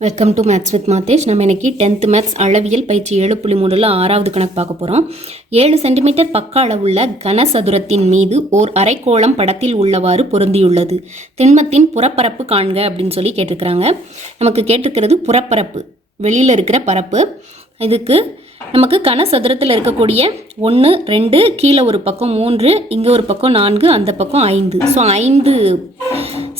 Welcome to maths with Mathesh நம்ம இன்னைக்கு tenth maths அளவியல் பயிற்சி ஏழு புள்ளி மூணில் ஆறாவது கணக்கு பார்க்க போகிறோம் ஏழு சென்டிமீட்டர் பக்க அளவுள்ள கனசதுரத்தின் மீது ஓர் அரைக்கோளம் படத்தில் உள்ளவாறு பொருந்தியுள்ளது. திண்மத்தின் புறப்பரப்பு காண்க அப்படின்னு சொல்லி கேட்டிருக்கிறாங்க. நமக்கு கேட்டிருக்கிறது புறப்பரப்பு. வெளியில் இருக்கிற பரப்பு. இதுக்கு நமக்கு கனசதுரத்தில் இருக்கக்கூடிய ஒன்று ரெண்டு கீழே ஒரு பக்கம் மூன்று இங்கே ஒரு பக்கம் நான்கு அந்த பக்கம் ஐந்து. ஸோ ஐந்து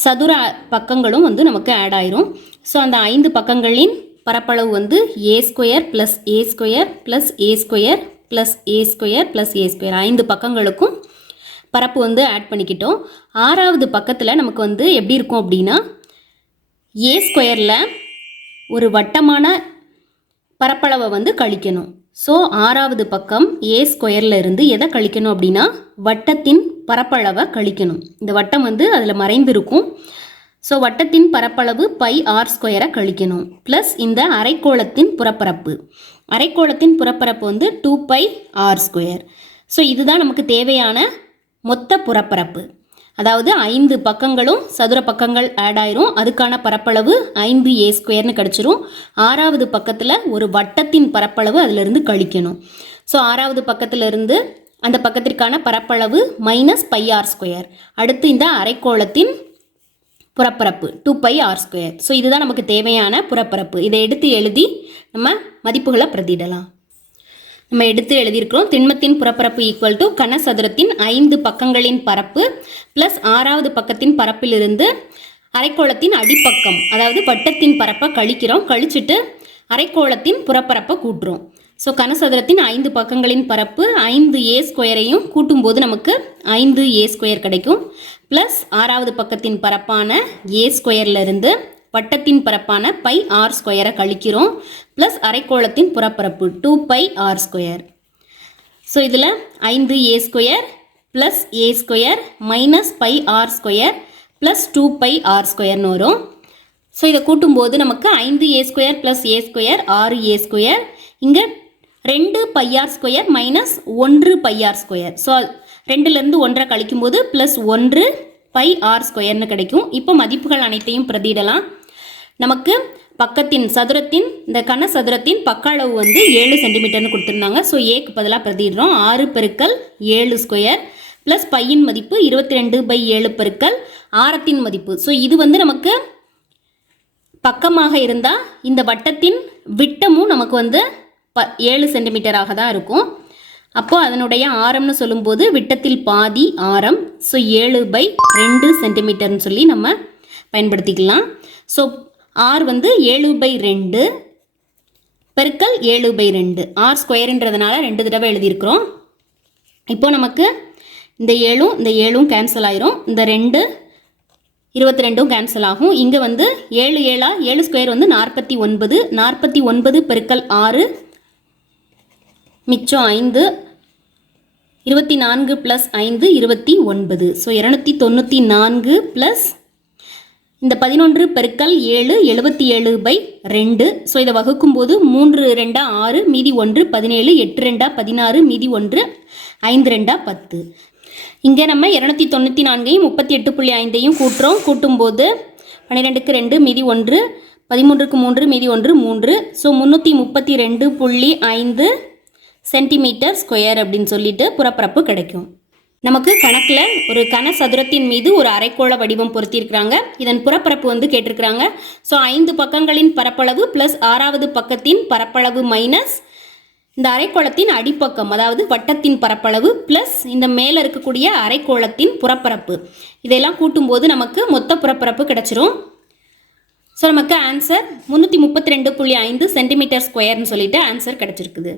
சதுர பக்கங்களும் வந்து நமக்கு ஆட் ஆயிரும். ஸோ அந்த ஐந்து பக்கங்களின் பரப்பளவு வந்து A square plus A square plus A square plus A square plus A square ஐந்து பக்கங்களுக்கும் பரப்பு வந்து ஆட் பண்ணிக்கிட்டோம். ஆறாவது பக்கத்தில் நமக்கு வந்து எப்படி இருக்கும் அப்படின்னா ஏ ஸ்கொயரில் ஒரு வட்டமான பரப்பளவை வந்து கழிக்கணும். ஸோ ஆறாவது பக்கம் ஏ ஸ்கொயரில் இருந்து எதை கழிக்கணும் அப்படின்னா வட்டத்தின் பரப்பளவை கழிக்கணும். இந்த வட்டம் வந்து அதில் மறைந்திருக்கும். ஸோ வட்டத்தின் பரப்பளவு பை ஆர் ஸ்கொயரை கழிக்கணும். ப்ளஸ் இந்த அரைக்கோளத்தின் புறப்பரப்பு. அரைக்கோளத்தின் புறப்பரப்பு வந்து two pi R square so இதுதான் நமக்கு தேவையான மொத்த புறப்பரப்பு. அதாவது ஐந்து பக்கங்களும் சதுர பக்கங்கள் ஆட் ஆயிரும். அதுக்கான பரப்பளவு ஐந்து ஏ ஸ்கொயர்னு கிடச்சிரும். ஆறாவது பக்கத்தில் ஒரு வட்டத்தின் பரப்பளவு அதிலிருந்து கழிக்கணும். ஸோ ஆறாவது பக்கத்திலிருந்து அந்த பக்கத்திற்கான பரப்பளவு மைனஸ் பை ஆர் ஸ்கொயர் அடுத்து இந்த அரைக்கோளத்தின் புறப்பரப்பு two pi R square so இதுதான் நமக்கு தேவையான புறப்பரப்பு. இதை எடுத்து எழுதி நம்ம மதிப்புகளை பிரதிடலாம் நம்ம எடுத்து எழுதியிருக்கிறோம். திண்மத்தின் புறப்பரப்பு ஈக்குவல் டு கனசதுரத்தின் ஐந்து பக்கங்களின் பரப்பு ப்ளஸ் ஆறாவது பக்கத்தின் பரப்பிலிருந்து அரைக்கோளத்தின் அடிப்பக்கம் அதாவது வட்டத்தின் பரப்பை கழிக்கிறோம். கழிச்சிட்டு அரைக்கோளத்தின் புறப்பரப்பை கூட்டுறோம். ஸோ கனசதுரத்தின் ஐந்து பக்கங்களின் பரப்பு ஐந்து ஏ ஸ்கொயரையும் கூட்டும்போது நமக்கு ஐந்து ஏ ஸ்கொயர் கிடைக்கும். ப்ளஸ் ஆறாவது பக்கத்தின் பரப்பான ஏ ஸ்கொயர்லேருந்து வட்டத்தின் பரப்பான பை ஆர் ஸ்கொயரை கழிக்கிறோம் ப்ளஸ் அரைக்கோளத்தின் புறப்பரப்பு two pi R square so இதில் ஐந்து A square plus A square minus pi R square plus two pi R ஸ்கொயர்னு வரும். ஸோ இதை கூட்டும்போது நமக்கு ஐந்து A square plus A square ஆறு ஏ ஸ்கொயர் இங்கே ரெண்டு பையார் ஸ்கொயர் மைனஸ் ஒன்று பையார் ஸ்கொயர் ஸோ ரெண்டுலேருந்து ஒன்றை கழிக்கும்போது ப்ளஸ் ஒன்று பை ஆர் ஸ்கொயர்னு கிடைக்கும். இப்போ மதிப்புகள் அனைத்தையும் பிரதிடலாம் நமக்கு பக்கத்தின் சதுரத்தின் இந்த கன சதுரத்தின் பக்க அளவு வந்து ஏழு சென்டிமீட்டர்னு கொடுத்துருந்தாங்க. ஸோ ஏக்கு பதிலாக பிரதிடுறோம் ஆறு பெருக்கல் ஏழு ஸ்கொயர் ப்ளஸ் பையின் மதிப்பு இருபத்தி ரெண்டு பை ஏழு பெருக்கல் ஆரத்தின் மதிப்பு. ஸோ இது வந்து நமக்கு பக்கமாக இருந்தால் இந்த வட்டத்தின் விட்டமும் நமக்கு வந்து ப ஏழு சென்டிமீட்டராக தான் இருக்கும். அப்போது அதனுடைய ஆரம்னு சொல்லும்போது விட்டத்தில் பாதி ஆரம் ஸோ ஏழு பை ரெண்டு சென்டிமீட்டர்னு சொல்லி நம்ம பயன்படுத்திக்கலாம். ஸோ ஆர் வந்து ஏழு பை ரெண்டு பெருக்கல் ஏழு பை ரெண்டு. ஆர் ஸ்கொயருன்றதுனால ரெண்டு தடவை எழுதியிருக்கிறோம். இப்போ நமக்கு இந்த ஏழும் இந்த ஏழும் கேன்சல் ஆயிரும். இந்த ரெண்டு இருபத்தி ரெண்டும் கேன்சல் ஆகும். இங்கே வந்து ஏழு ஏழா ஏழு ஸ்கொயர் வந்து நாற்பத்தி ஒன்பது. நாற்பத்தி ஒன்பது பெருக்கல் ஆறு மிச்சம் ஐந்து. இருபத்தி நான்கு ப்ளஸ் ஐந்து இருபத்தி ஒன்பது. ஸோ இரநூத்தி தொண்ணூற்றி நான்கு ப்ளஸ் இந்த பதினொன்று பெருக்கல் ஏழு எழுபத்தி ஏழு பை ரெண்டு. ஸோ இதை வகுக்கும்போது மூன்று ரெண்டா ஆறு மீதி ஒன்று பதினேழு எட்டு ரெண்டா பதினாறு மீதி ஒன்று ஐந்து ரெண்டா பத்து. இங்கே நம்ம இரநூத்தி தொண்ணூற்றி நான்கையும் முப்பத்தி எட்டு புள்ளி ஐந்தையும் கூட்டுறோம். கூட்டும்போது பன்னிரெண்டுக்கு ரெண்டு மீதி ஒன்று பதிமூன்றுக்கு மூன்று மீதி ஒன்று மூன்று. ஸோ முந்நூற்றி முப்பத்தி ரெண்டு புள்ளி ஐந்து சென்டிமீட்டர் ஸ்கொயர் அப்படின்னு சொல்லிட்டு புறப்பரப்பு கிடைக்கும். நமக்கு கணக்கில் ஒரு கன சதுரத்தின் மீது ஒரு அரைக்கோள வடிவம் பொருத்தியிருக்கிறாங்க. இதன் புறப்பரப்பு வந்து கேட்டிருக்கிறாங்க. ஸோ ஐந்து பக்கங்களின் பரப்பளவு ப்ளஸ் ஆறாவது பக்கத்தின் பரப்பளவு மைனஸ் இந்த அரைக்கோளத்தின் அடிப்பக்கம் அதாவது வட்டத்தின் பரப்பளவு ப்ளஸ் இந்த மேலே இருக்கக்கூடிய அரைக்கோளத்தின் புறப்பரப்பு. இதெல்லாம் கூட்டும்போது நமக்கு மொத்த புறப்பரப்பு கிடச்சிரும். ஸோ நமக்கு ஆன்சர் முந்நூற்றி முப்பத்தி ரெண்டு புள்ளி ஐந்து சென்டிமீட்டர் ஸ்கொயர்னு சொல்லிட்டு ஆன்சர் கிடச்சிருக்குது.